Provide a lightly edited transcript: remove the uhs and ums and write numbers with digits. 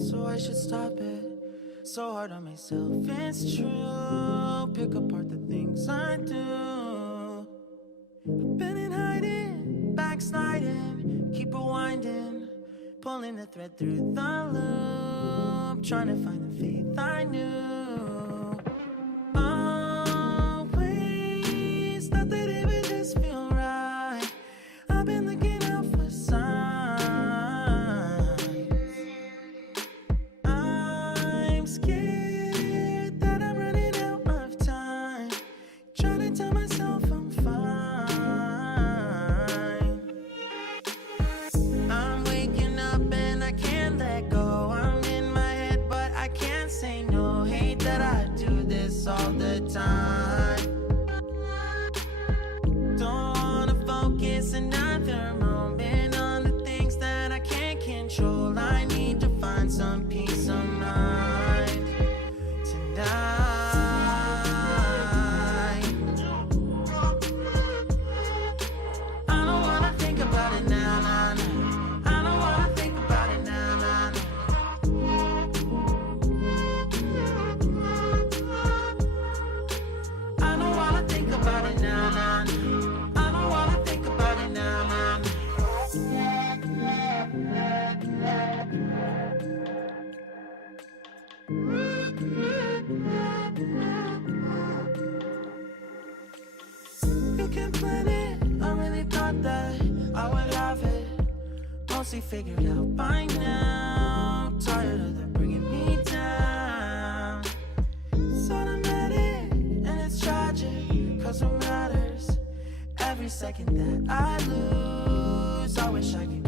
so I should stop it. So hard on myself, it's true. Pick apart the things I do. I've been in hiding, backsliding, keep rewinding, pulling the thread through the loop, trying to find the faith I knew. Always thought that it would just feel right. I've been looking out for signs. I'm scared that I'm running out of time, trying to tell myself I'm fine. I'm waking up and I can't let go. I'm in my head but I can't say no. Hate that I do this all the time. Don't wanna focus another moment on the things that I can't control. I need to find some peace of mind tonight. I don't wanna think about it now, nah, nah. I don't wanna think about it now, nah, nah. I don't wanna think about it now, nah, nah. I don't wanna think about it now, nah, nah. You can plan it, I really thought that I would have it mostly figured out by now. Tired of them bringing me down. It's automatic and it's tragic, cause what matters every second that I lose. I wish I could